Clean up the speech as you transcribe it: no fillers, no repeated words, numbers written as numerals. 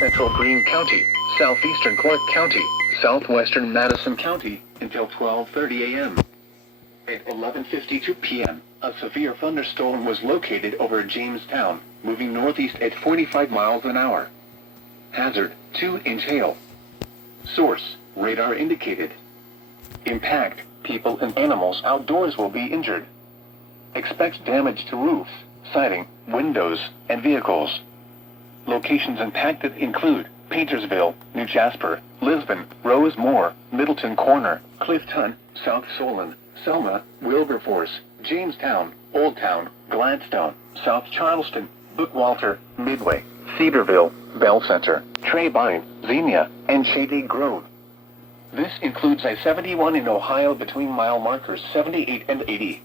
central Greene County, southeastern Clark County, southwestern Madison County, until 12:30 a.m. At 11:52 p.m., a severe thunderstorm was located over Jamestown, moving northeast at 45 miles an hour. Hazard, 2-inch hail. Source, radar indicated. Impact, people and animals outdoors will be injured. Expect damage to roofs, siding, windows, and vehicles. Locations impacted include Paintersville, New Jasper, Lisbon, Rosemore, Middleton Corner, Clifton, South Solon, Selma, Wilberforce, Jamestown, Old Town, Gladstone, South Charleston, Bookwalter, Midway, Cedarville, Bell Center, Trebine, Xenia, and Shady Grove. This includes I-71 in Ohio between mile markers 78 and 80.